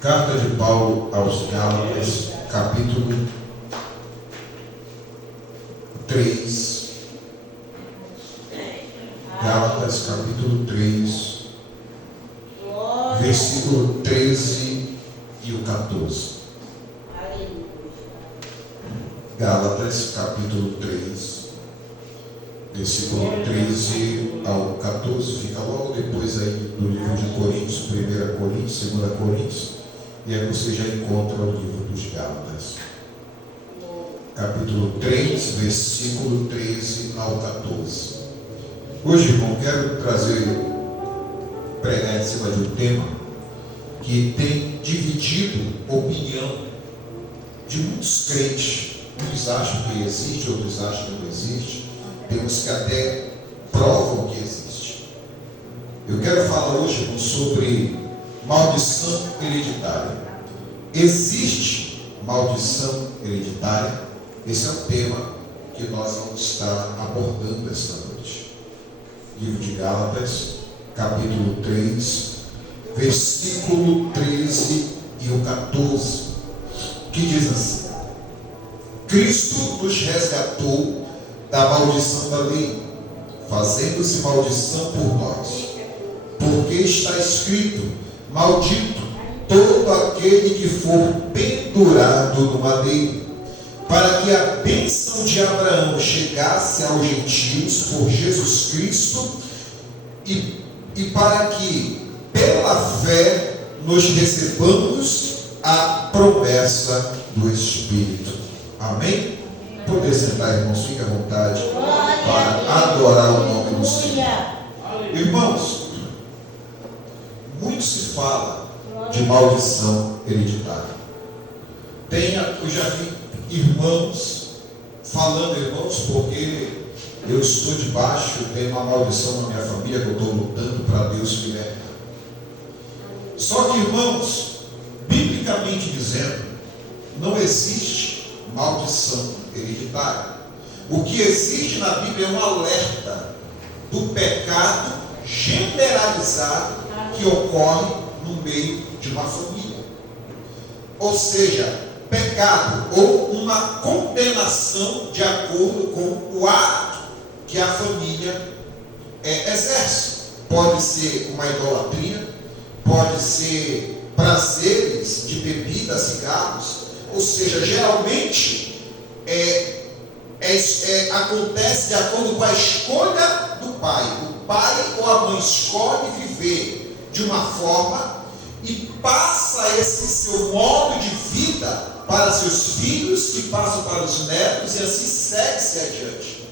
Carta de Paulo aos Gálatas, capítulo 3. Gálatas, capítulo 3, versículo 13 e o 14. Gálatas, capítulo 3, versículo 13 ao 14. Fica logo depois aí do livro de Coríntios, 1 Coríntios, 2 Coríntios. E aí você já encontra o livro dos Gálatas. Capítulo 3, versículo 13 ao 14. Hoje, irmão, quero pregar em cima de um tema que tem dividido opinião de muitos crentes. Uns acham que existe, outros acham que não existe. Tem uns que até provam que existe. Eu quero falar hoje, irmão, sobre maldição hereditária. Existe maldição hereditária? Esse é o tema que nós vamos estar abordando esta noite. Livro de Gálatas, capítulo 3, versículo 13 e o 14, que diz assim: Cristo nos resgatou da maldição da lei, fazendo-se maldição por nós, porque está escrito: maldito todo aquele que for pendurado no madeiro, para que a bênção de Abraão chegasse aos gentios por Jesus Cristo, e para que pela fé nós recebamos a promessa do Espírito. Amém? Poder sentar, irmãos, fique à vontade para adorar o nome do Senhor. Irmãos, muito se fala de maldição hereditária. Eu já vi irmãos falando, irmãos, porque eu estou debaixo, tem uma maldição na minha família que eu estou lutando para Deus me libertar. Só que, irmãos, biblicamente dizendo, não existe maldição hereditária. O que existe na Bíblia é um alerta do pecado generalizado que ocorre no meio de uma família. Ou seja, pecado ou uma condenação de acordo com o ato que a família exerce. Pode ser uma idolatria, pode ser prazeres de bebida, cigarros, ou seja, geralmente acontece de acordo com a escolha do pai. O pai ou a mãe escolhe viver de uma forma e passa esse seu modo de vida para seus filhos, que passam para os netos, e assim segue-se adiante.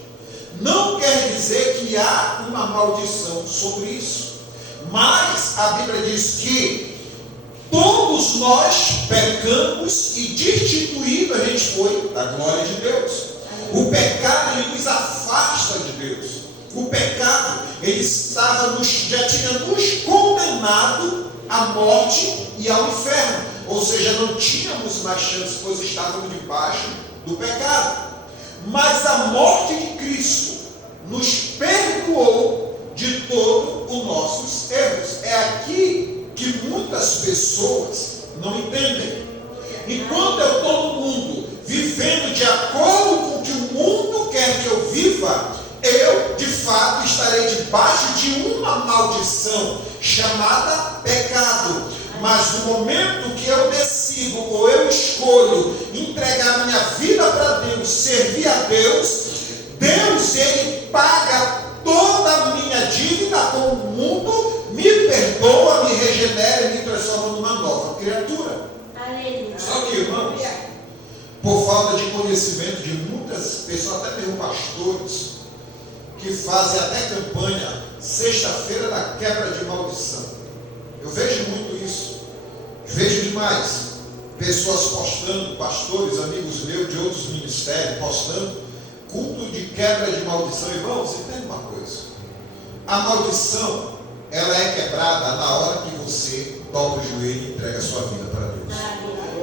Não quer dizer que há uma maldição sobre isso, mas a Bíblia diz que todos nós pecamos e destituído a gente foi da glória de Deus. O pecado, ele nos afasta de Deus. O pecado, ele já tinha nos condenado à morte e ao inferno. Ou seja, não tínhamos mais chance, pois estávamos debaixo do pecado. Mas a morte de Cristo nos perdoou de todos os nossos erros. É aqui que muitas pessoas não entendem. Enquanto eu estou no mundo vivendo de acordo com o que o mundo quer que eu viva, eu de fato estarei debaixo de uma maldição chamada pecado. Mas no momento que eu decido ou eu escolho entregar minha vida para Deus, servir a Deus, Deus, ele paga toda a minha dívida com o mundo, me perdoa, me regenera e me transforma numa nova criatura. Aleluia. Só que, irmãos, por falta de conhecimento de muitas pessoas, até mesmo pastores, que fazem até campanha sexta-feira da quebra de maldição. Eu vejo muito isso. Vejo demais pessoas postando, pastores, amigos meus de outros ministérios, postando culto de quebra de maldição. Irmãos, entende uma coisa: a maldição, ela é quebrada na hora que você dobra o joelho e entrega a sua vida para Deus.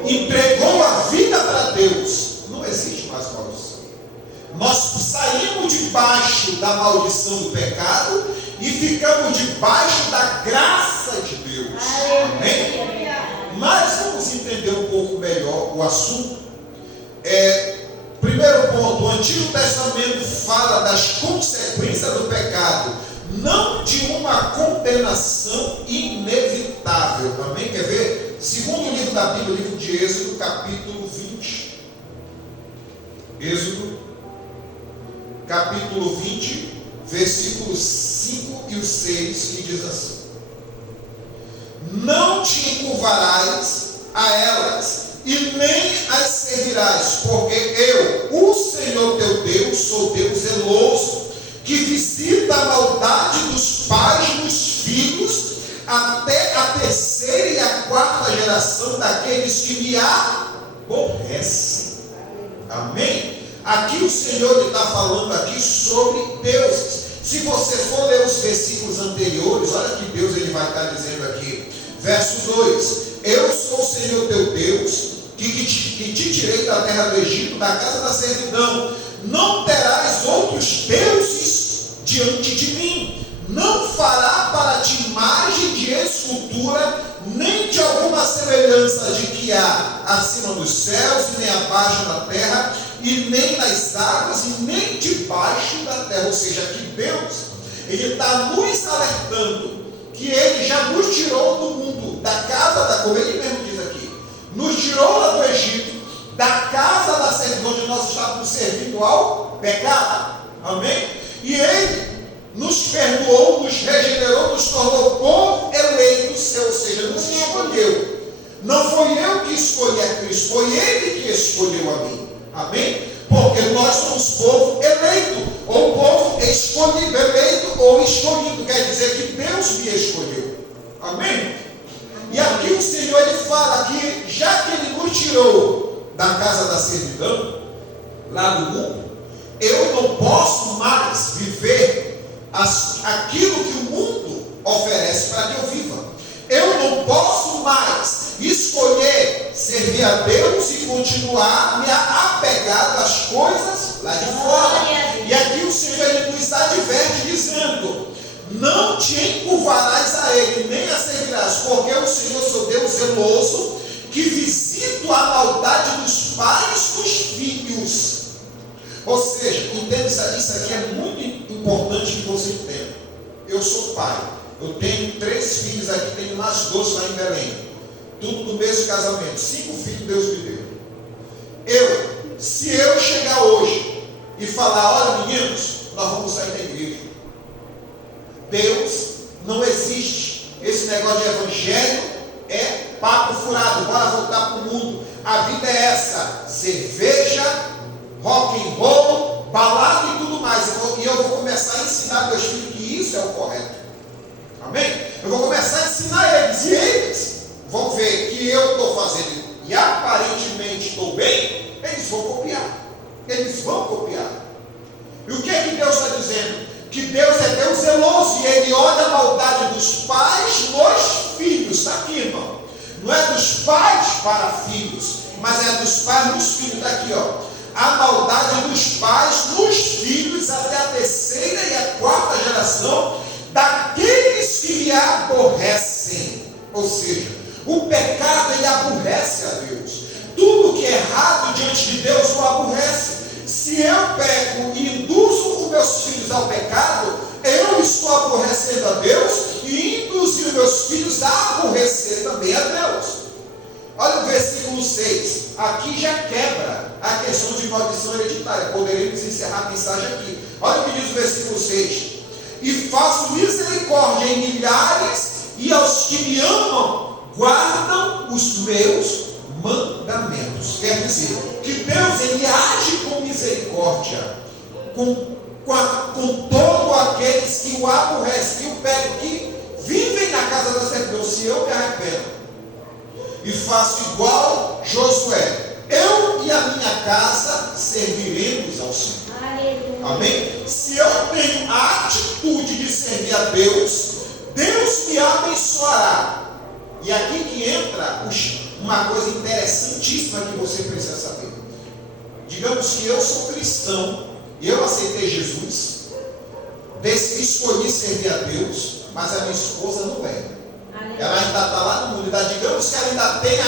Entregou a vida para Deus, não existe mais maldição. Nós saímos debaixo da maldição do pecado e ficamos debaixo da graça de Deus. Amém? Mas assunto. Primeiro ponto, o Antigo Testamento fala das consequências do pecado, não de uma condenação inevitável. Amém? Quer ver? Segundo livro da Bíblia, o livro de Êxodo, capítulo 20. Êxodo, capítulo 20, versículos 5 e 6, que diz assim: não te encurvarás a elas, e nem as servirás, porque eu, o Senhor teu Deus, sou Deus zeloso, que visita a maldade dos pais nos filhos, até a terceira e a quarta geração daqueles que me aborrecem. Amém? Aqui o Senhor está falando aqui sobre deuses. Se você for ler os versículos anteriores, olha que Deus ele vai estar dizendo aqui. Verso 2: eu sou o Senhor teu Deus, que te tirei da terra do Egito, da casa da servidão. Não terás outros deuses diante de mim. Não fará para ti imagem de escultura, nem de alguma semelhança de que há acima dos céus, e nem abaixo da terra, e nem nas águas, e nem debaixo da terra. Ou seja, que Deus, ele está nos alertando que ele já nos tirou do mundo, da casa como ele mesmo diz aqui, nos tirou lá do Egito, da casa da servidão, onde nós estávamos servindo ao pecado. Amém? E ele nos perdoou, nos regenerou, nos tornou povo eleito seu, ou seja, nos escolheu. Não foi eu que escolhi a Cristo, foi ele que escolheu a mim. Amém? Porque nós somos povo eleito, ou povo escolhido, eleito ou escolhido, quer dizer que Deus me escolheu. Amém? E aqui o Senhor ele fala que, já que ele nos tirou da casa da servidão, lá do mundo, eu não posso mais viver aquilo que o mundo oferece para que eu viva. Eu não posso mais escolher servir a Deus e continuar me apegado às coisas lá de fora. E aqui o Senhor ele nos adverte dizendo: não te encurvarás a ele, nem a servirás, porque o Senhor sou Deus zeloso, que visito a maldade dos pais dos filhos. Ou seja, entenda isso aqui é muito importante que você entenda. Eu sou pai, eu tenho 3 filhos aqui, tenho mais 2 lá em Belém, tudo do mesmo casamento, 5 filhos Deus me deu. Se eu chegar hoje e falar: olha meninos, nós vamos sair da igreja, Deus não existe, esse negócio de evangelho é papo furado, bora voltar para o mundo, a vida é essa, cerveja, rock and roll, balada e tudo mais, e eu vou começar a ensinar meus filhos que isso é o correto. Amém? Eu vou começar a ensinar eles, e eles vão ver que eu estou fazendo e aparentemente estou bem, eles vão copiar. Eles vão copiar. E o que é que Deus está dizendo? Que Deus é Deus zeloso, e ele olha a maldade dos pais nos filhos. Está aqui, irmão. Não é dos pais para filhos, mas é dos pais nos filhos. Está aqui, ó. A maldade dos pais nos filhos, até a terceira e a quarta geração daqueles que lhe aborrecem. Ou seja, o pecado ele aborrece a Deus. Tudo que é errado diante de Deus o aborrece. Se eu peco e induzo os meus filhos ao pecado, eu estou aborrecendo a Deus e induzi os meus filhos a aborrecer também a Deus. Olha o versículo 6, aqui já quebra a questão de maldição hereditária. Poderíamos encerrar a mensagem aqui. Olha o que diz o versículo 6: e faço misericórdia em milhares, e aos que me amam guardam os meus mandamentos. Quer dizer, que Deus ele age com misericórdia com todos aqueles que o aborrecem, que o pecam, que vivem na casa da servidão. Se eu me arrependo e faço igual Josué, eu e a minha casa serviremos ao Senhor. Aleluia. Amém? Se eu tenho a atitude de servir a Deus, Deus me abençoará. E aqui que entra uma coisa interessantíssima que você precisa saber. Digamos que eu sou cristão, eu aceitei Jesus, escolhi servir a Deus, mas a minha esposa não é. Ela ainda está lá no mundo. Digamos que ela ainda tem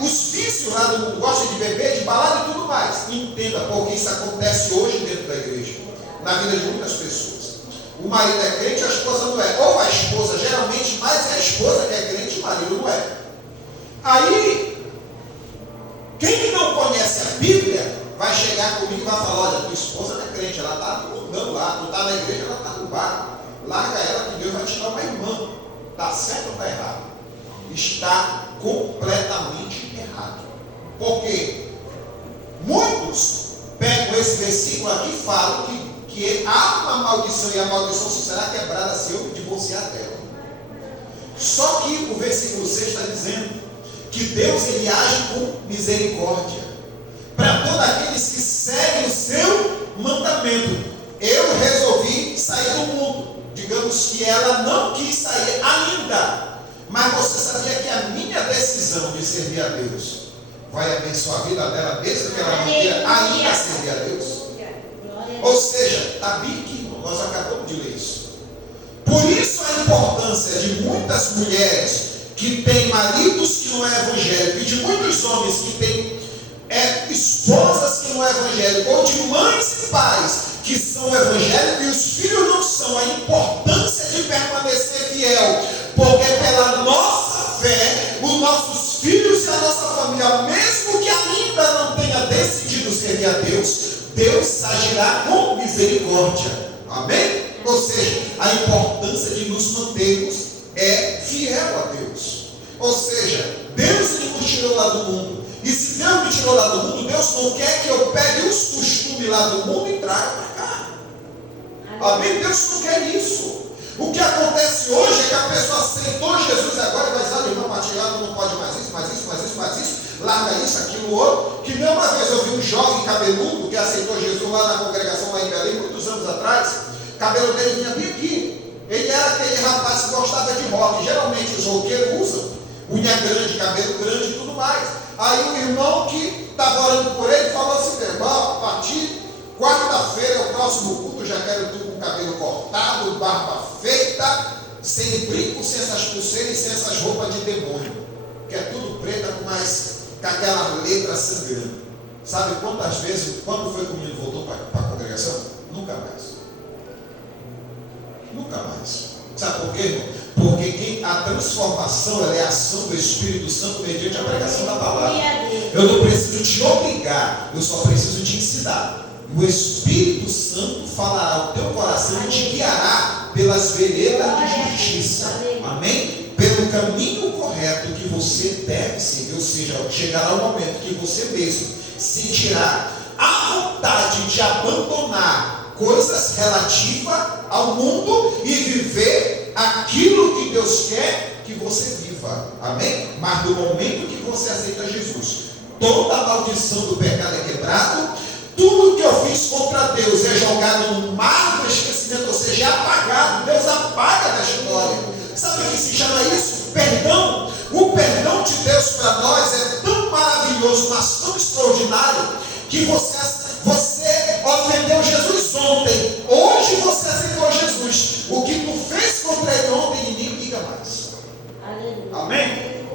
os vícios vícios lá do mundo, gosta de beber, de balada e tudo mais. Entenda, porque isso acontece hoje dentro da igreja, na vida de muitas pessoas. O marido é crente, a esposa não é. Ou a esposa, geralmente, mais é a esposa que é crente, o marido não é. Aí, quem não conhece a Bíblia, vai chegar comigo e vai falar: olha, tua esposa não é crente, ela está no mundão lá, tu está na igreja, ela está no bar. Larga ela que Deus vai te dar uma irmã. Está certo ou está errado? Está completamente errado. Porque muitos pegam esse versículo aqui e falam que há uma maldição e a maldição só será quebrada se eu me divorciar dela. Só que o versículo 6 está dizendo que Deus ele age com misericórdia para todos aqueles que seguem o seu mandamento. Eu resolvi sair do mundo. Digamos que ela não quis sair ainda, mas você sabia que a minha decisão de servir a Deus vai abençoar a vida dela, mesmo que ela não queira ainda servir a Deus? Ou seja, está bem aqui, nós acabamos de ler isso. Por isso a importância de muitas mulheres que têm maridos que não é evangélico, e de muitos homens que têm esposas que não é evangélico, ou de mães e pais que são evangélicos e os filhos não são. A importância de permanecer fiel, porque pela nossa fé, os nossos filhos e a nossa família, mesmo que ainda não tenha decidido servir a Deus, Deus agirá com misericórdia. Amém? Ou seja, a importância de nos mantermos fiel a Deus. Ou seja, Deus nos tirou lá do mundo. E se Deus me tirou lá do mundo, Deus não quer que eu pegue os costumes lá do mundo e traga para cá. Amém? Deus não quer isso. O que acontece hoje é que a pessoa aceitou Jesus agora e vai dizer: olha, irmão Matilhado, não pode mais isso, larga isso, aquilo, outro. Que nem uma vez eu vi um jovem cabeludo que aceitou Jesus lá na congregação lá em Belém, muitos anos atrás. O cabelo dele vinha bem aqui. Ele era aquele rapaz que gostava de rock. Geralmente os roqueiros usam unha grande, cabelo grande e tudo mais. Aí o irmão que estava orando por ele falou assim: irmão, a partir quarta-feira é o próximo culto, já quero tu com o cabelo cortado, barba feita, sem brinco, sem essas pulseiras e sem essas roupas de demônio, que é tudo preta com aquela letra sangrando. Sabe quantas vezes, quando foi que o menino voltou para a congregação? Nunca mais. Nunca mais. Sabe por quê, irmão? Porque a transformação ela é a ação do Espírito Santo mediante a pregação da palavra. Eu não preciso te obrigar, eu só preciso te ensinar. O Espírito Santo falará ao teu coração e te guiará pelas veredas de justiça. Amém? Pelo caminho correto que você deve seguir. Ou seja, chegará o momento que você mesmo sentirá a vontade de abandonar coisas relativas ao mundo e viver aquilo que Deus quer que você viva. Amém? Mas no momento que você aceita Jesus, toda a maldição do pecado é quebrado. Tudo que eu fiz contra Deus é jogado no mar do esquecimento, ou seja, é apagado. Deus apaga da história. Sabe o que se chama isso? Perdão. O perdão de Deus para nós é tão maravilhoso, mas tão extraordinário, que você ofendeu Jesus ontem, hoje você aceitou Jesus. O que tu fez contra ele ontem, ninguém liga mais. Amém?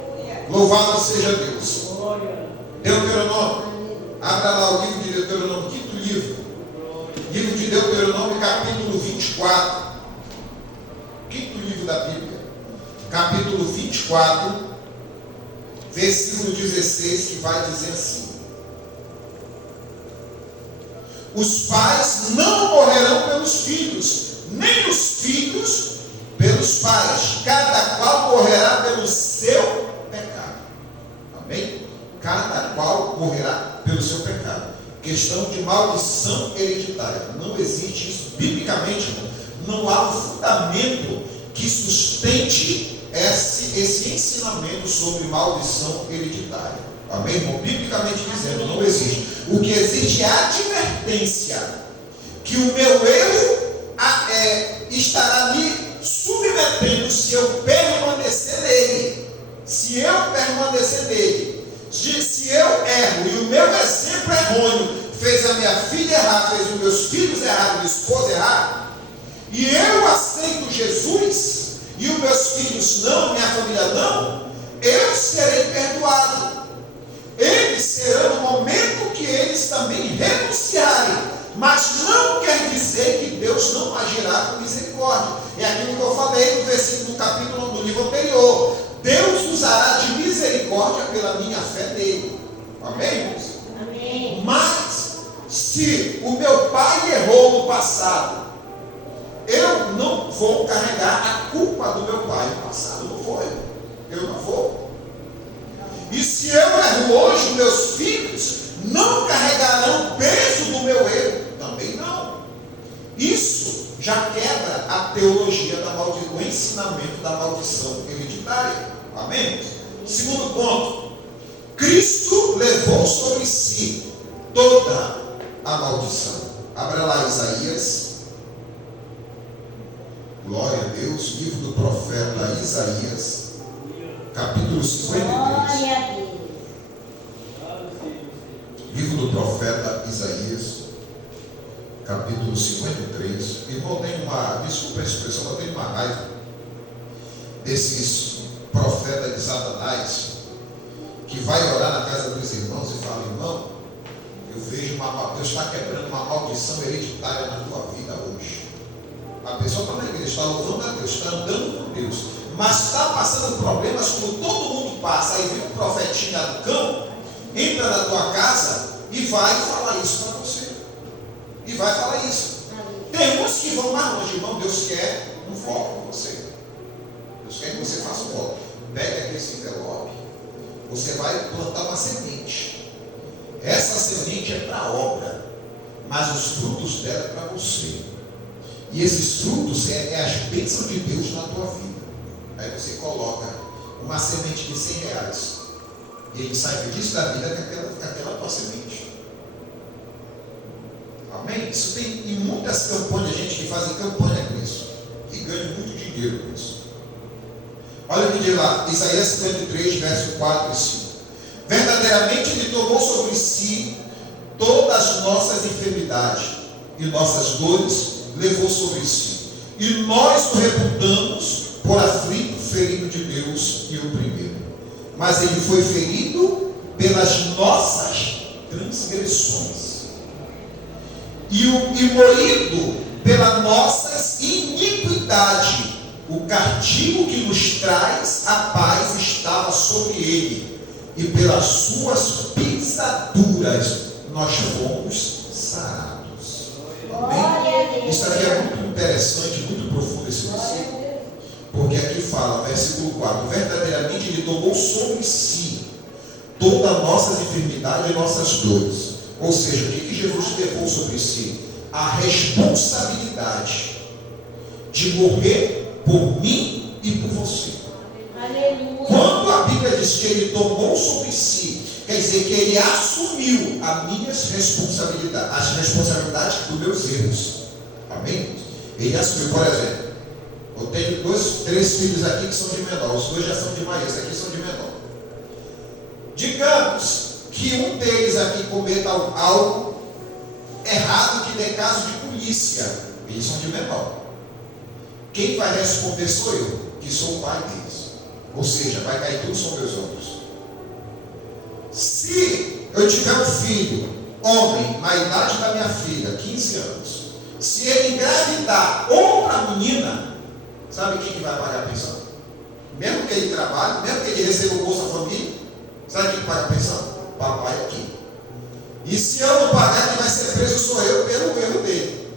Louvado seja Deus. Deuteronômio. Abra lá o livro de Deuteronômio, quinto livro. Livro de Deuteronômio, capítulo 24. Quinto livro da Bíblia. Capítulo 24, versículo 16, que vai dizer assim: os pais não morrerão pelos filhos, nem os filhos pelos pais. Cada qual morrerá pelo seu pecado. Amém? Cada qual morrerá pelo seu pecado. Questão de maldição hereditária. Não existe isso biblicamente. Não há um fundamento que sustente esse ensinamento sobre maldição hereditária. Amém, irmão? Biblicamente dizendo, não existe. O que existe é a advertência que o meu erro estará me submetendo se eu permanecer nele. Se eu permanecer nele. Se eu erro e o meu exemplo errôneo fez a minha filha errar, fez os meus filhos errar, minha esposa errar, e eu aceito Jesus e os meus filhos não, minha família não, eu serei perdoado. Eles serão no momento que eles também renunciarem. Mas não quer dizer que Deus não agirá com misericórdia. É aquilo que eu falei no versículo do capítulo do livro anterior. Deus usará de misericórdia pela minha fé nele. Amém, irmãos? Amém. Mas, se o meu pai errou no passado, eu não vou carregar a culpa do meu pai no passado. Não foi. Eu não vou. E se eu erro hoje, meus filhos não carregarão o peso do meu erro. Também não. Isso já quebra a teologia da maldição, o ensinamento da maldição hereditária. Amém? Segundo ponto. Cristo levou sobre si toda a maldição. Abra lá Isaías. Glória a Deus. Livro do profeta Isaías. Capítulo 53. Glória a Deus. Livro do profeta Isaías, capítulo 53. Irmão, tem uma, desculpa a expressão, eu tenho uma raiva desses profetas de Satanás que vai orar na casa dos irmãos e fala: irmão, eu vejo Deus está quebrando uma maldição hereditária na tua vida hoje. A pessoa está na igreja, está louvando a Deus, está andando com Deus, mas está passando problemas como todo mundo passa. Aí vem um profetinha do campo, entra na tua casa e vai falar isso para você. E vai falar isso. Tem uns que vão mais longe, irmão. Deus quer um foco com você. Deus quer que você faça um foco. Pega aqui esse envelope. Você vai plantar uma semente. Essa semente é para a obra, mas os frutos dela é para você. E esses frutos é as bênçãos de Deus na tua vida. Aí você coloca uma semente de R$100. E ele sai feliz da vida com aquela tua semente. Amém? Isso tem em muitas campanhas, gente que faz campanha com isso. E ganha muito dinheiro com isso. Olha o que diz lá, Isaías 53, verso 4 e 5. Verdadeiramente ele tomou sobre si todas as nossas enfermidades e nossas dores levou sobre si. E nós o reputamos por aflito, ferido de Deus e oprimido. Mas ele foi ferido pelas nossas transgressões e moído pelas nossas iniquidades. O castigo que nos traz a paz estava sobre ele, e pelas suas pisaduras nós fomos sarados. Amém? Isso aqui é muito interessante, muito profundo esse versículo. Porque aqui fala, versículo 4: verdadeiramente ele tomou sobre si todas as nossas enfermidades e nossas dores. Ou seja, o que Jesus levou sobre si? A responsabilidade de morrer por mim e por você. Aleluia. Quando a Bíblia diz que ele tomou sobre si, quer dizer que ele assumiu as minhas responsabilidades, as responsabilidades dos meus erros. Amém? Ele assumiu, por exemplo, eu tenho 3 filhos aqui que são de menor, os 2 já são de maior, esses aqui são de menor. Digamos que um deles aqui cometa algo errado que dê caso de polícia, eles são de menor. Quem vai responder sou eu, que sou o pai deles. Ou seja, vai cair tudo sobre meus ombros. Se eu tiver um filho, homem, na idade da minha filha, 15 anos, se ele engravidar outra menina, sabe quem que vai pagar a pensão? Mesmo que ele trabalhe, mesmo que ele receba o Bolsa Família, sabe quem que paga a pensão? Papai aqui. E se eu não pagar, quem vai ser preso sou eu pelo erro dele.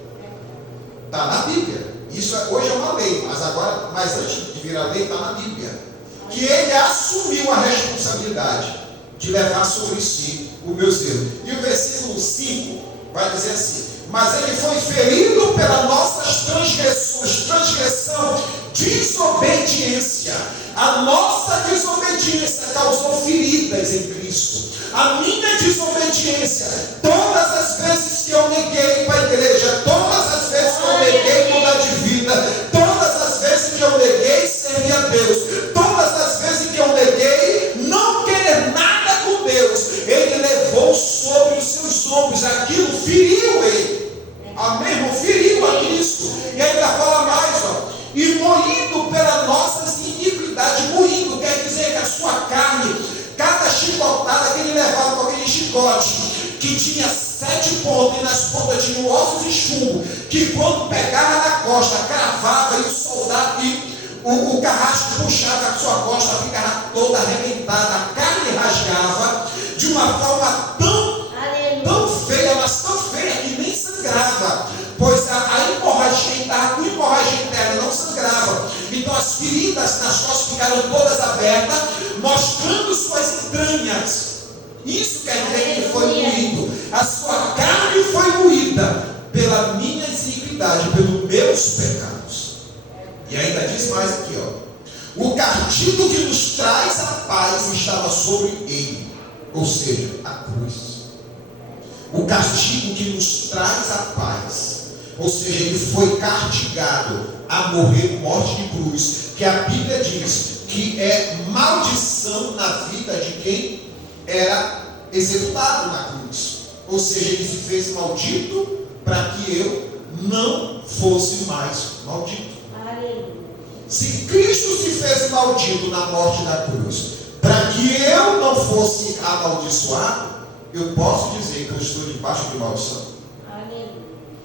Está na Bíblia. Isso hoje é uma lei, mas antes de virar lei, está na Bíblia. Que ele assumiu a responsabilidade de levar sobre si os meus erros. E o versículo 5 vai dizer assim: mas ele foi ferido pelas nossas transgressões, transgressão, desobediência. A nossa desobediência causou feridas em Cristo. A minha desobediência, todas as vezes que eu neguei para a igreja, todas as vezes que eu neguei mudar de vida, todas as vezes que eu neguei servir a Deus, todas as vezes que eu neguei não querer nada com Deus, ele levou sobre os seus ombros, aquilo feriu ele. Amém, irmão? Feriu a Cristo. E ainda fala mais, e moído pelas nossas iniquidades. Moído quer dizer que a sua carne, cada chicotada chicotada que ele levava com aquele chicote, que tinha 7 pontas e nas pontas tinha ossos e chumbo, que quando pegava na costa, cravava e o soldado, o carrasco puxava a sua costa, ficava toda arrebentada, a carne rasgava de uma forma tão feia, mas tão feia que nem sangrava, pois a hemorragia estava com hemorragia interna, não sangrava. Então as feridas nas costas ficaram todas abertas, mostrando suas entranhas. Isso quer dizer que ele foi moído. A sua carne foi moída pela minha iniquidade, pelos meus pecados. E ainda diz mais aqui, o castigo que nos traz a paz estava sobre ele, ou seja, a cruz. O castigo que nos traz a paz, ou seja, ele foi castigado a morrer morte de cruz, que a Bíblia diz que é maldição na vida de quem era executado na cruz. Ou seja, ele se fez maldito para que eu não fosse mais maldito. Se Cristo se fez maldito na morte da cruz, para que eu não fosse amaldiçoado, eu posso dizer que eu estou debaixo de maldição?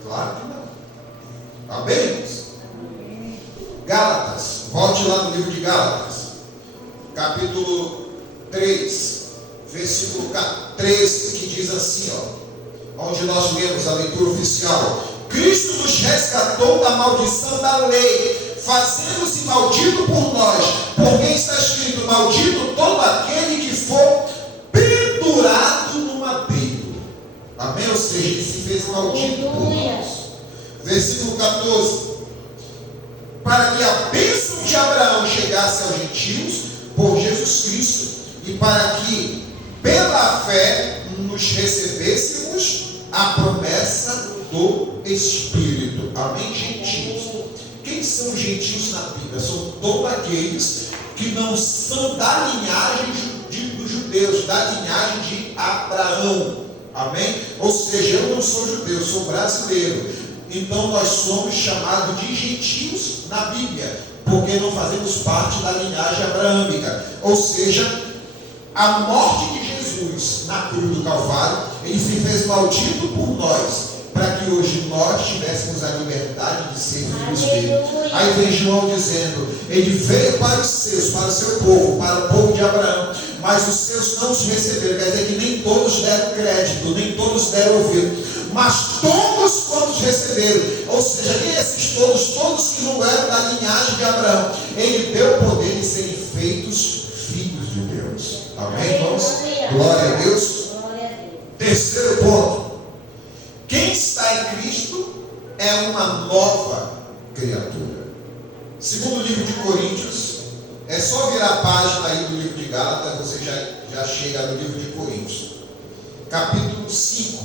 Claro que não. Amém? Gálatas, volte lá no livro de Gálatas, capítulo 3, versículo 13, que diz assim, onde nós lemos a leitura oficial: Cristo nos resgatou da maldição da lei, fazendo-se maldito por nós, porque está escrito: maldito todo aquele que for pendurado no madeiro. Amém? Ou seja, ele se fez maldito por nós. Versículo 14: para que a bênção de Abraão chegasse aos gentios por Jesus Cristo, e para que pela fé nos recebêssemos a promessa do Espírito. Amém? Gentios. Quem são os gentios na Bíblia? São todos aqueles que não são da linhagem dos judeus, da linhagem de Abraão. Amém? Ou seja, eu não sou judeu, sou brasileiro. Então nós somos chamados de gentios na Bíblia, porque não fazemos parte da linhagem abraâmica. Ou seja, a morte de Jesus na cruz do Calvário, ele se fez maldito por nós, para que hoje nós tivéssemos a liberdade de ser filhos dele. Aí vem João dizendo: ele veio para os seus, para o seu povo, para o povo de Abraão, mas os seus não os receberam. Quer dizer que nem todos deram crédito, nem todos deram ouvido, mas todos quantos receberam. Ou seja, quem esses todos? Todos que não eram da linhagem de Abraão, ele deu o poder de serem feitos filhos de Deus. Amém, irmãos? Glória a Deus. Terceiro ponto: quem está em Cristo é uma nova criatura. Segundo o livro de Coríntios, é só virar a página aí do livro de Gálatas, você já chega no livro de Coríntios, capítulo 5.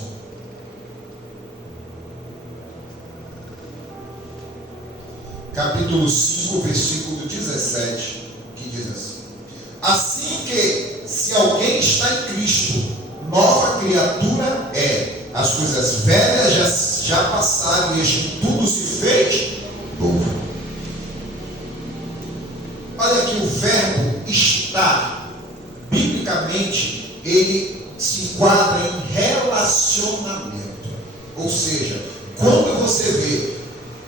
Capítulo 5, versículo 17, que diz assim: assim que, se alguém está em Cristo, nova criatura é. As coisas velhas já passaram, e este tudo se fez novo. Olha aqui, o verbo estar, biblicamente, ele se enquadra em relacionamento. Ou seja, quando você vê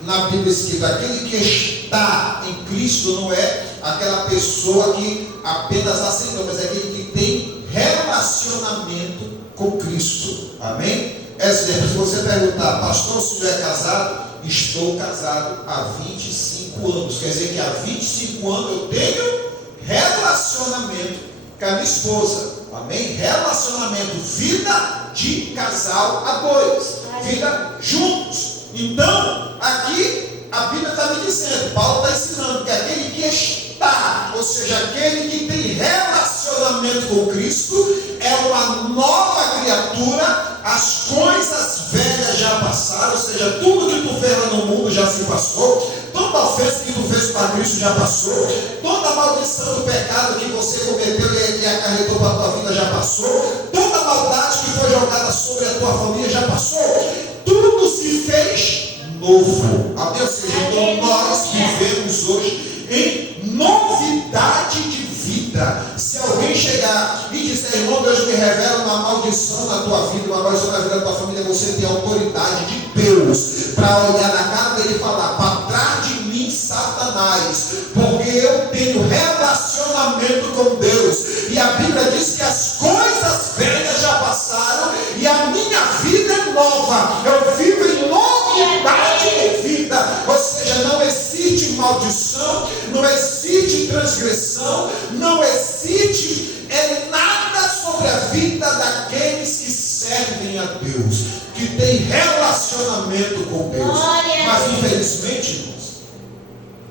na Bíblia escrito aquele que está em Cristo, não é aquela pessoa que apenas aceitou, mas é aquele que tem relacionamento com Cristo. Amém? Exemplo, se você perguntar: pastor, o senhor é casado? Estou casado há 25 anos. Quer dizer que há 25 anos eu tenho relacionamento com a minha esposa. Amém? Relacionamento, vida de casal a dois, vida juntos. Então, aqui a Bíblia está me dizendo, Paulo está ensinando que aquele que está, ou seja, aquele que tem relacionamento com Cristo, é uma nova criatura. As coisas velhas já passaram, ou seja, tudo que tu fez no mundo já se passou, toda ofensa que tu fez para Cristo já passou, toda maldição do pecado que você cometeu e acarretou para a tua vida já passou, toda maldade que foi jogada sobre a tua família já passou, tudo se fez novo. Amém? Ou seja, então nós vivemos hoje em novidade de vida. vida. Se alguém chegar e disser, irmão, Deus me revela uma maldição na tua vida, uma maldição na vida da tua família, você tem autoridade de Deus para olhar na cara dele e falar, para trás de mim, Satanás, porque eu tenho relacionamento com Deus. E a Bíblia diz que as coisas velhas já passaram e a minha vida é nova. Eu vivo em novidade de vida. Ou seja, não existe maldição, não existe transgressão, não existe nada sobre a vida daqueles que servem a Deus, que tem relacionamento com Deus. Mas infelizmente, irmãos,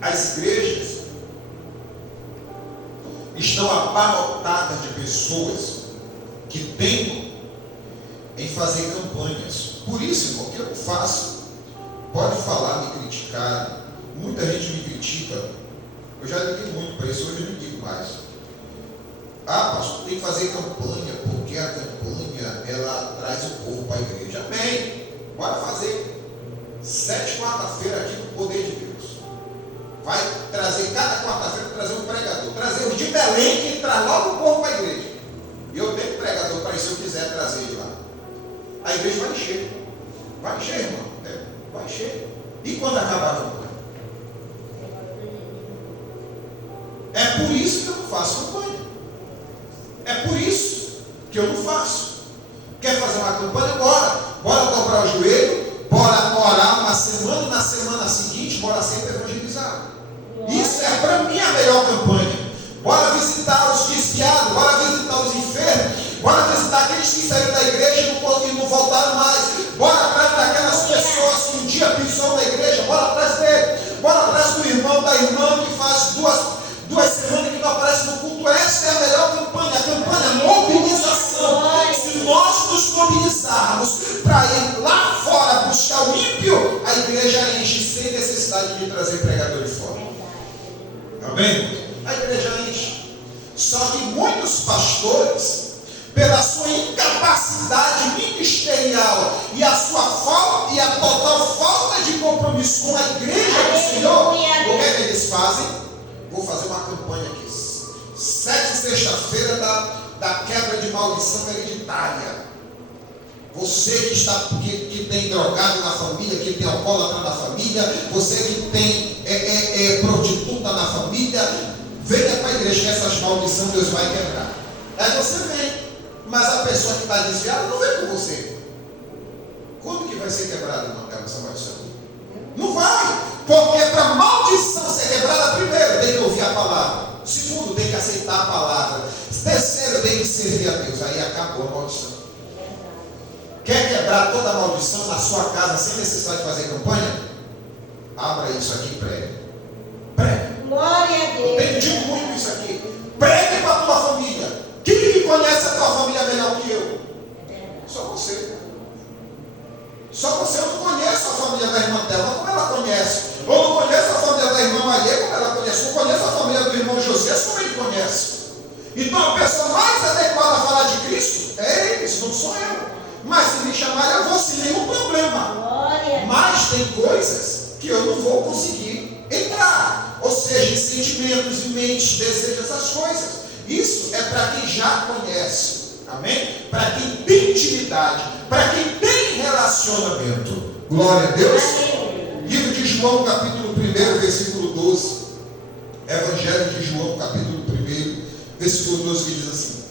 as igrejas estão abarrotadas de pessoas que teimam em fazer campanhas. Por isso, irmão, que eu faço, pode falar, me criticar, muita gente me critica, eu já liguei muito para isso, hoje eu não digo mais. Ah, pastor, tem que fazer campanha, porque a campanha, ela traz o povo para a igreja. Amém, bora fazer 7 quarta-feira aqui no poder de Deus. Vai trazer, cada quarta-feira, trazer um pregador, trazer os de Belém, que traz logo o povo para a igreja. E eu tenho pregador para isso, se eu quiser trazer de lá. A igreja vai encher, irmão, vai encher. E quando acabar a campanha? É por isso que eu não faço campanha. É por isso que eu não faço. Quer fazer uma campanha? Bora dobrar o joelho, bora orar uma semana, na semana seguinte, bora sempre evangelizar. Isso é para mim a melhor campanha. Bora visitar os desviados, bora visitar os enfermos, bora visitar aqueles que saíram da igreja e não voltaram mais. Bora atrás daquelas pessoas que um dia pisou na igreja, bora atrás dele, bora atrás do irmão, da irmã que faz duas semanas que não aparece no culto. Essa é a melhor campanha, a campanha mobilização. Se nós nos mobilizarmos para ir lá fora buscar o ímpio, a igreja enche sem necessidade de trazer pregador de fora. Amém? A igreja enche. Só que muitos pastores, pela sua incapacidade ministerial e a sua falta e a total falta de compromisso com a igreja do Senhor, o que é que eles fazem? Vou fazer uma campanha aqui. 7 sexta-feira da quebra de maldição hereditária. Você que tem drogado na família, que tem alcoólatra na família, você que tem prostituta na família, venha para a igreja que essas maldições Deus vai quebrar. Aí você vem, mas a pessoa que está desviada não vem com você. Quando que vai ser quebrada essa maldição? Não vai, porque para a maldição ser quebrada, primeiro tem que ouvir a palavra. Segundo, tem que aceitar a palavra. Terceiro, tem que servir a Deus. Aí acabou a maldição. Quer quebrar toda a maldição na sua casa sem necessidade de fazer campanha? Abra isso aqui e pregue. Pregue. Glória a Deus. Eu tenho dito muito isso aqui. Pregue para a tua família. Quem conhece a tua família melhor que eu? Só você. Só você. Eu não conheço a família da irmã dela como ela conhece. Eu não conheço a família da irmã Maria como ela conhece. Eu conheço a família do irmão José como ele conhece. Então a pessoa mais adequada a falar de Cristo é eles, não sou eu. Mas se me chamarem, eu vou sem nenhum problema. Glória. Mas tem coisas que eu não vou conseguir entrar. Ou seja, em sentimentos, em mentes, desejos, essas coisas. Isso é para quem já conhece. Amém? Para quem tem intimidade, para quem tem relacionamento. Glória a Deus. Livro de João, capítulo 1, versículo 12. Evangelho de João, capítulo 1, versículo 12, que diz assim: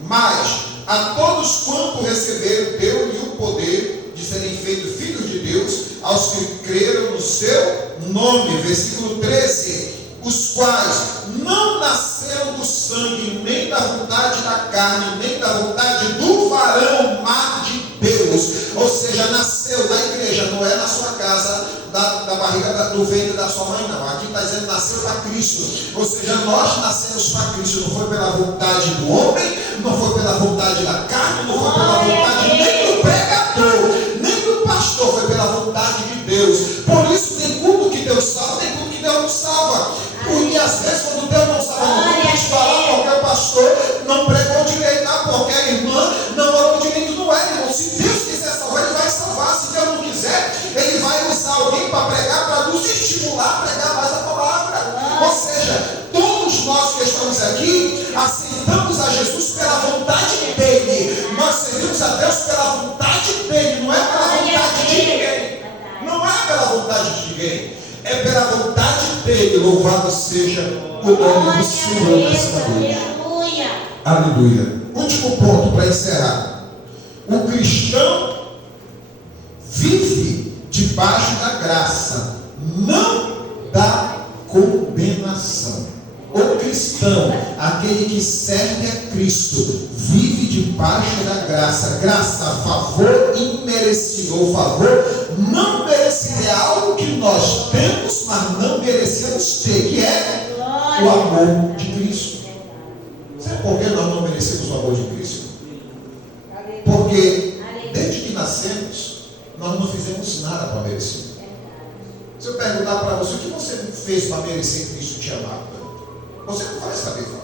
mas a todos quanto receberam, deu-lhe o poder de serem feitos filhos de Deus, aos que creram no seu nome. Versículo 13: os quais não nasceram do sangue, nem da vontade da carne, nem da vontade do varão, mas de Deus. Ou seja, nasceu na igreja, não é na sua casa, da barriga do ventre da sua mãe, não. Aqui está dizendo nasceu para Cristo. Ou seja, nós nascemos para Cristo. Não foi pela vontade do homem, não foi pela vontade da carne, não foi pela vontade nem do pregador, nem do pastor, foi pela vontade de Deus. Por isso tem culto que Deus salva, tem culto que Deus não salva. Porque às vezes quando Deus não salva, não quis falar porque o pastor não pregou direito, porque a irmã não orou direito, não é, irmão. Se Deus quiser salvar, Ele vai salvar. Se Deus não quiser, Ele vai usar alguém para pregar, para nos estimular a pregar mais a palavra. Ou seja, todos nós nós que estamos aqui aceitamos a Jesus pela vontade dele. Nós servimos a Deus pela vontade dele, não é pela vontade de ninguém. Não é pela vontade de ninguém, é pela vontade dele. Louvado seja o nome do Senhor nesta noite. Aleluia. Último ponto para encerrar. O cristão vive debaixo da graça, não da condenação. O cristão, aquele que serve a Cristo, vive debaixo da graça. Graça, favor imerecido, ou favor não merecido. É algo que nós temos, mas não merecemos ter, que é o amor de Cristo. Sabe por que nós não merecemos o amor de Cristo? Porque desde que nascemos, nós não fizemos nada para merecer. Se eu perguntar para você, o que você fez para merecer Cristo te amar? Você não vai saber falar.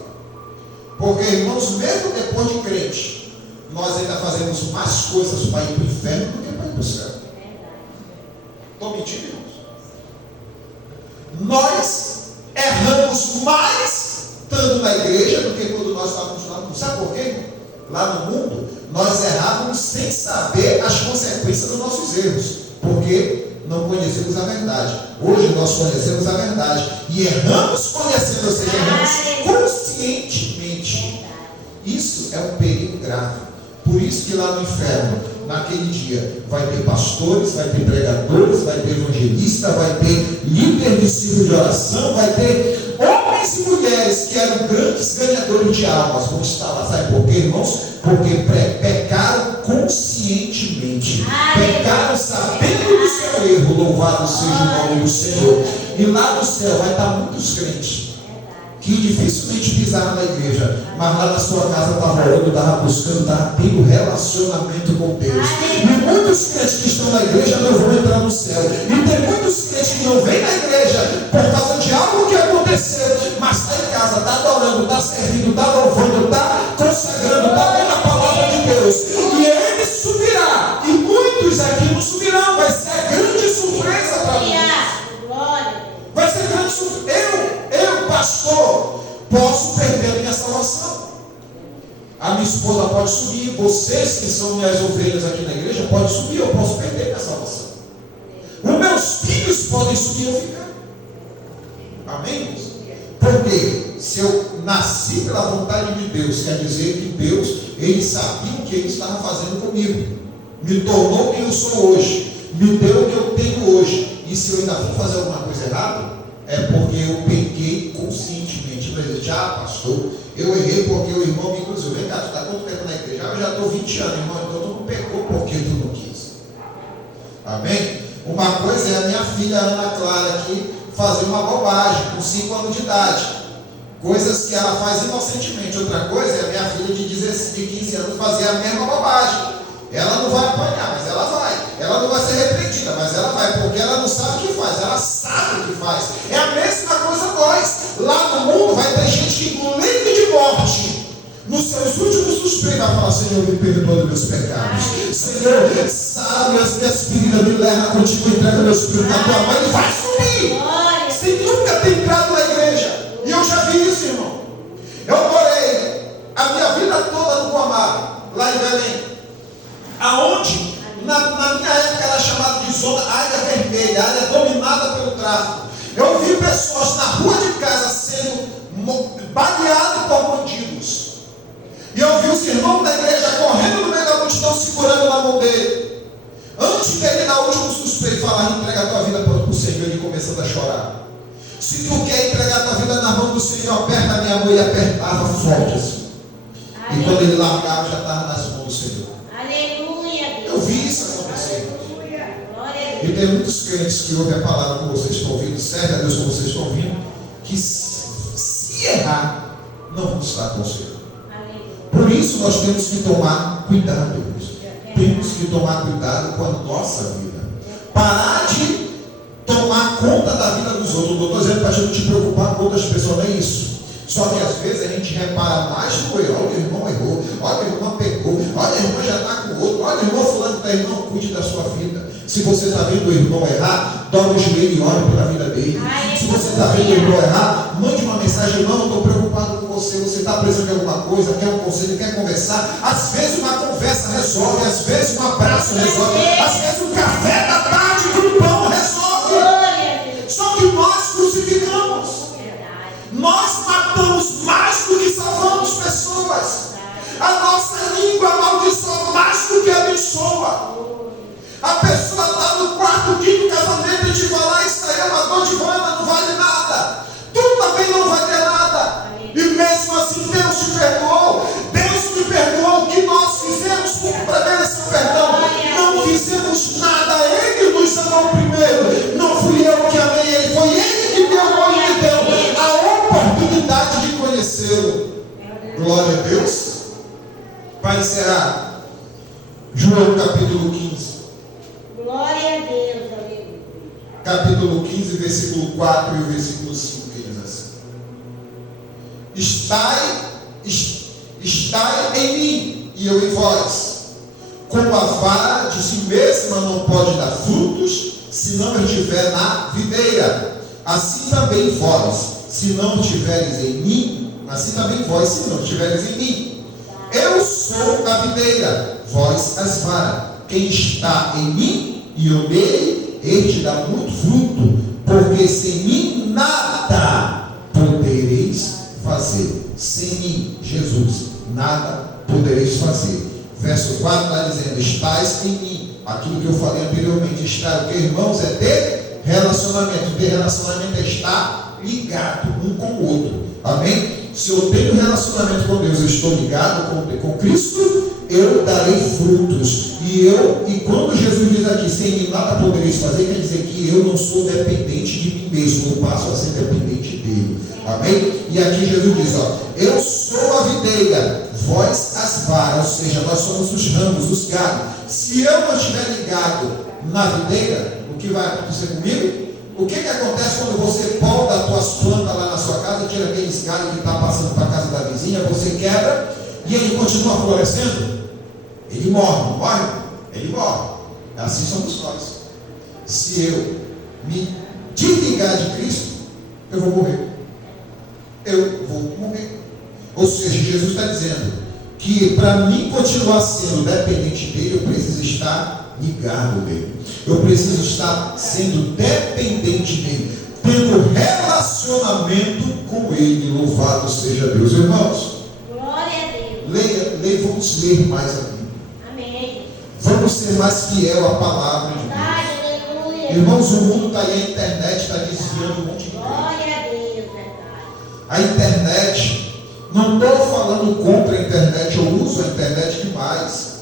Porque, irmãos, mesmo depois de crente, nós ainda fazemos mais coisas para ir para o inferno do que para ir para o céu. Estou mentindo, irmãos? Nós erramos mais estando na igreja do que quando nós estávamos lá no mundo. Sabe por quê? Lá no mundo, nós errávamos sem saber as consequências dos nossos erros. Porque não conhecemos a verdade. Hoje nós conhecemos a verdade e erramos conhecendo, ou seja, erramos conscientemente. Isso é um perigo grave. Por isso que lá no inferno, naquele dia, vai ter pastores, vai ter pregadores, vai ter evangelista, vai ter líder de círculo de oração, vai ter homens e mulheres que eram grandes ganhadores de almas. Vão estar lá, sabe por quê, irmãos? Porque pecaram conscientemente, pecaram sabendo do seu erro. Louvado seja o nome do Senhor. E lá no céu vai estar muitos crentes que dificilmente pisaram na igreja, mas lá na sua casa estava orando, estava buscando, estava tendo relacionamento com Deus. E muitos crentes que estão na igreja não vão entrar no céu. E tem muitos crentes que não vêm na igreja por causa de algo que aconteceu, mas está em casa, está adorando, está servindo, está louvando, está consagrando, está lendo a palavra de Deus. E ele subirá. E muitos aqui não subirão. Vai ser a grande surpresa para mim. Vai ser grande surpresa. Eu, pastor, posso perder a minha salvação. A minha esposa pode subir. Vocês que são minhas ovelhas aqui na igreja podem subir. Eu posso perder minha salvação. Os meus filhos podem subir e eu ficar. Amém? Porque se eu nasci pela vontade de Deus, quer dizer que Deus, Ele sabia o que Ele estava fazendo comigo. Me tornou quem eu sou hoje. Me deu o que eu tenho hoje. E se eu ainda vou fazer alguma coisa errada, é porque eu pequei conscientemente. Mas já, pastor, eu errei porque o irmão me induziu. Vem cá, tu está quanto tempo na igreja? Eu já estou 20 anos, irmão. Então tu não pecou porque tu não quis. Amém? Uma coisa é a minha filha Ana Clara aqui fazer uma bobagem com 5 anos de idade. Coisas que ela faz inocentemente. Outra coisa é a minha filha de 15 anos fazer a mesma bobagem. Ela não vai apanhar, mas ela vai. Ela não vai ser repreendida, mas ela vai, porque ela não sabe o que faz, ela sabe o que faz. É a mesma coisa nós. Lá no mundo vai ter gente que no leito de morte, nos seus últimos suspiros, vai falar: Senhor, me perdoa dos meus pecados. Senhor, sabe as minhas feridas, me leva contigo, entrega meu espírito na tua mãe e vai subir. Você nunca tem entrado na igreja. E eu já vi isso, irmão. Eu morei a minha vida toda no Guamá, lá em Belém. Aonde, na minha época, era chamada de zona área vermelha, área dominada pelo tráfico. Eu vi pessoas na rua de casa sendo baleados por bandidos. E eu vi os irmãos da igreja correndo no meio da multidão, segurando na mão dele. Antes dele dar o último suspeito, falar: entrega a tua vida para o Senhor, ele começando a chorar. Se tu quer entregar a tua vida na mão do Senhor, aperta a minha mão. E apertava forte assim. E quando ele largava, já estava nas mãos do Senhor. Eu vi isso acontecer. E tem muitos crentes que ouvem a palavra como vocês estão ouvindo, serve a Deus como vocês estão ouvindo, que se errar, não vão estar com o Senhor. Por isso nós temos que tomar cuidado, irmãos. Temos que tomar cuidado com a nossa vida. Parar de tomar conta da vida dos outros. Não estou dizendo para a gente te preocupar com outras pessoas, não é isso. Só que às vezes a gente repara mais no erro. Olha, o irmão errou, olha, o irmão pecou, olha, a irmã já está com o outro, olha, o irmão fulano está. Irmão, cuide da sua vida. Se você está vendo o irmão errar, dobra o joelho e ore pela vida dele. Se você está vendo o irmão errar, mande uma mensagem, irmão, eu estou preocupado com você, você está precisando de alguma coisa, quer um conselho, quer conversar. Às vezes uma conversa resolve, às vezes um abraço resolve, às vezes um café da tarde com um pão resolve. Só que nós crucificamos, nós matamos mais do que salvamos pessoas. A nossa língua amaldiçoa mais do que abençoa. A pessoa está no quarto, quinto casamento e te falar, isso aí é uma dor de banda, não vale nada. Tu também não vai ter nada. E mesmo assim Deus te perdoou. Deus me perdoou. O que nós fizemos para merecer o perdão? Não fizemos nada. Ele nos amou primeiro. Não fui eu que amei ele. Foi ele que me amou e me deu a oportunidade de conhecê-lo. Glória a Deus. Para encerrar, João capítulo 15. Glória a Deus, aleluia. Capítulo 15, versículo 4 e o versículo 5, que diz assim: Estai em mim e eu em vós. Como a vara de si mesma não pode dar frutos, se não estiver na videira, assim também vós, se não estiveres em mim, assim também vós, se não estiveres em mim. Eu sou a videira, vós as varas. Quem está em mim e eu nele, este dá muito fruto, porque sem mim nada podereis fazer. Sem mim, Jesus, nada podereis fazer. Verso 4 está dizendo: estais em mim. Aquilo que eu falei anteriormente, estar, o que, irmãos, é ter relacionamento. Ter relacionamento é estar ligado um com o outro. Amém? Se eu tenho relacionamento com Deus, eu estou ligado com Cristo, eu darei frutos. E quando Jesus diz aqui, sem mim nada podereis fazer, quer dizer que eu não sou dependente de mim mesmo, eu passo a ser dependente dele. Amém? E aqui Jesus diz, eu sou a videira, vós as varas, ou seja, nós somos os ramos, os galhos. Se eu não estiver ligado na videira, o que vai acontecer comigo? O que acontece quando você poda as tuas plantas lá na sua casa, tira aqueles galhos que está passando para a casa da vizinha, você quebra e ele continua florescendo? Ele morre, não morre? Ele morre. Assim somos nós. Se eu me desligar de Cristo, eu vou morrer. Eu vou morrer. Ou seja, Jesus está dizendo que para mim continuar sendo dependente dele, eu preciso estar ligado nele. Eu preciso estar sendo dependente dele, tendo relacionamento com ele. Louvado seja Deus. Irmãos, glória a Deus. Vamos ler mais aqui. Amém. Vamos ser mais fiel à palavra de Deus. Aleluia. Irmãos, o mundo está aí, a internet está desviando um monte de coisa. Glória a Deus, verdade. A internet, não estou falando contra a internet, eu uso a internet demais,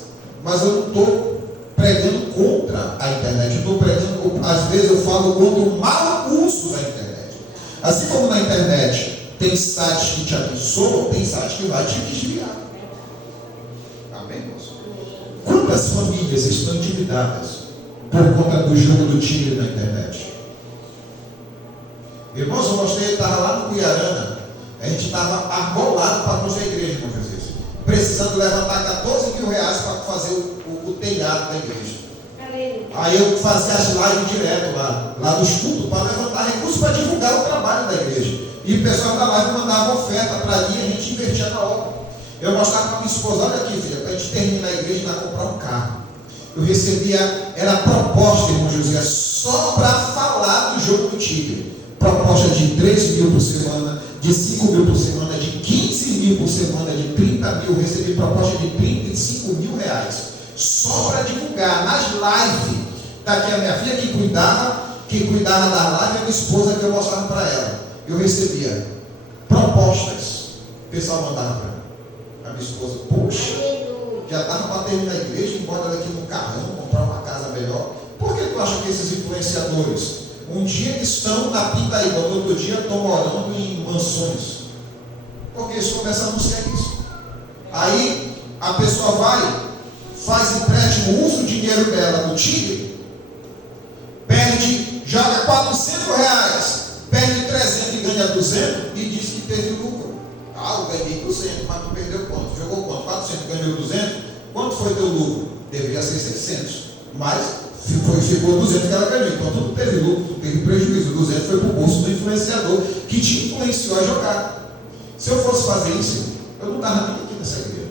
mas eu não estou pregando contra a internet, eu estou pregando, às vezes eu falo contra o mau uso da internet. Assim como na internet tem sites que te abençoam, tem sites que vai te desviar. Amém, irmãos? Quantas famílias estão endividadas por conta do jogo do tigre na internet? Irmãos, eu mostrei, eu estava lá no Guiarana, a gente estava arbolado para construir a igreja, irmão Jesus, precisando levantar 14 mil reais para fazer o telhado da igreja. Aleluia. Aí eu fazia as lives direto lá dos cultos, para levantar recursos para divulgar o trabalho da igreja. E o pessoal da live mandava oferta para ali e a gente invertia na obra. Eu mostrava para minha esposa, olha aqui, filha, para a gente terminar a igreja e ir comprar um carro. Eu recebia, era proposta, irmão José, só para falar do jogo do tigre. Proposta de 3 mil por semana, de 5 mil por semana, de 15 mil por semana, de 30 mil. Eu recebi proposta de 35 mil reais. Só para divulgar nas lives. Daqui a minha filha que cuidava da live, a minha esposa que eu mostrava para ela. Eu recebia propostas. O pessoal mandava para mim. A minha esposa, poxa, já estava para terminar a igreja, embora daqui no carrão, comprar uma casa melhor. Por que tu acha que esses influenciadores, um dia eles estão na Pindaíba, no outro dia estão morando em mansões? Porque eles começam a anunciar isso. Aí a pessoa vai, faz empréstimo, usa o dinheiro dela no tigre, perde, joga 400 reais, perde 300 e ganha 200 e diz que teve lucro. Ah, eu ganhei 200, mas tu perdeu quanto? Jogou quanto? 400, ganhou 200? Quanto foi teu lucro? Deveria ser 600, mas ficou 200 que ela ganhou. Então tu não teve lucro, tu teve prejuízo. e 200 foi para o bolso do influenciador, que te influenciou a jogar. Se eu fosse fazer isso, eu não estava nem aqui nessa igreja,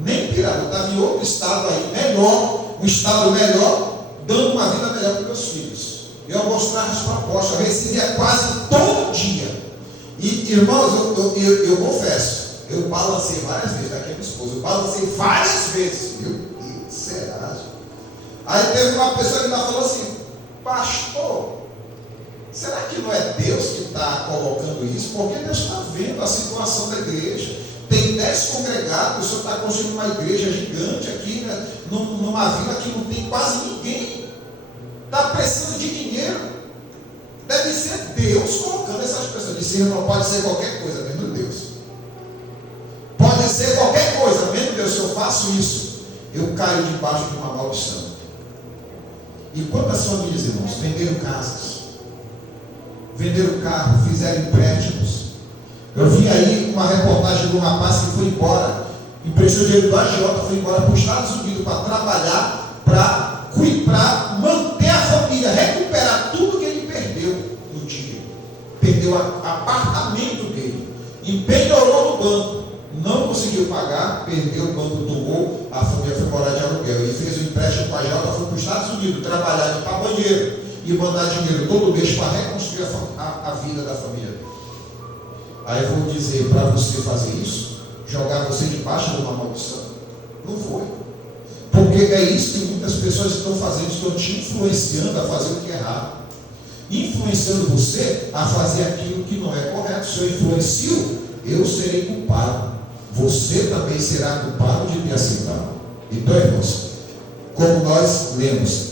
nem pirado, eu estava em outro estado aí, melhor, um estado melhor, dando uma vida melhor para meus filhos. Eu mostrava as propostas, eu recebia quase todo dia. E irmãos, eu confesso, eu balancei várias vezes, daqui a minha esposa, eu balancei várias vezes. Meu Deus, será? Aí teve uma pessoa que ainda falou assim: pastor, será que não é Deus que está colocando isso? Porque Deus está vendo a situação da igreja. Tem 10 congregados, o senhor está construindo uma igreja gigante aqui, né, numa vila que não tem quase ninguém. Está precisando de dinheiro. Deve ser Deus colocando essas pessoas. Eu disse: não pode ser qualquer coisa, menos Deus. Pode ser qualquer coisa, menos Deus. Se eu faço isso, eu caio debaixo de uma maldição. E quantas famílias, irmãos, venderam casas, venderam carro, fizeram empréstimos? Eu vi aí uma reportagem de um rapaz que foi embora, emprestou dinheiro do agiota, foi embora para os Estados Unidos para trabalhar, para manter a família, recuperar tudo que ele perdeu no dia. Perdeu o apartamento dele, empenhorou no banco, não conseguiu pagar, perdeu, o banco tomou, a família foi morar de aluguel. Ele fez o empréstimo com a agiota, foi para os Estados Unidos trabalhar de banheiro e mandar dinheiro todo mês para reconstruir a vida da família. Aí eu vou dizer para você fazer isso, jogar você debaixo de uma maldição. Não foi. Porque é isso que muitas pessoas estão fazendo, estão te influenciando a fazer o que é errado. Influenciando você a fazer aquilo que não é correto. Se eu influencio, eu serei culpado. Você também será culpado de ter aceitado. Então, irmãos, como nós lemos,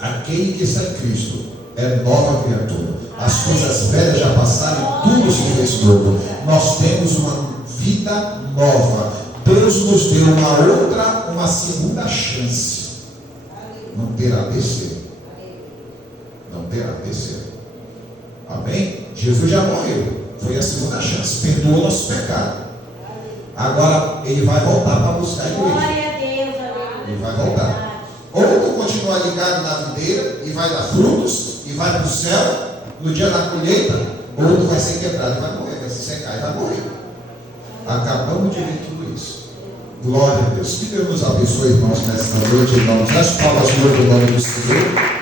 aquele que está em Cristo é nova criatura. As coisas velhas já passaram e tudo se fez novo. Nós temos uma vida nova. Deus nos deu uma segunda chance. Não terá terceira. Não terá terceira. Amém? Jesus já morreu. Foi a segunda chance. Perdoou nosso pecado. Agora ele vai voltar para buscar a igreja. Glória a Deus, amém. Ele vai voltar. Ou tu continuar ligado na videira e vai dar frutos e vai para o céu no dia da colheita, ou tu vai ser quebrado e vai morrer, vai se secar e vai morrer. Acabamos de ver tudo isso. Glória a Deus. Que Deus nos abençoe, irmãos, nesta noite. Em nome das palavras do nome do Senhor.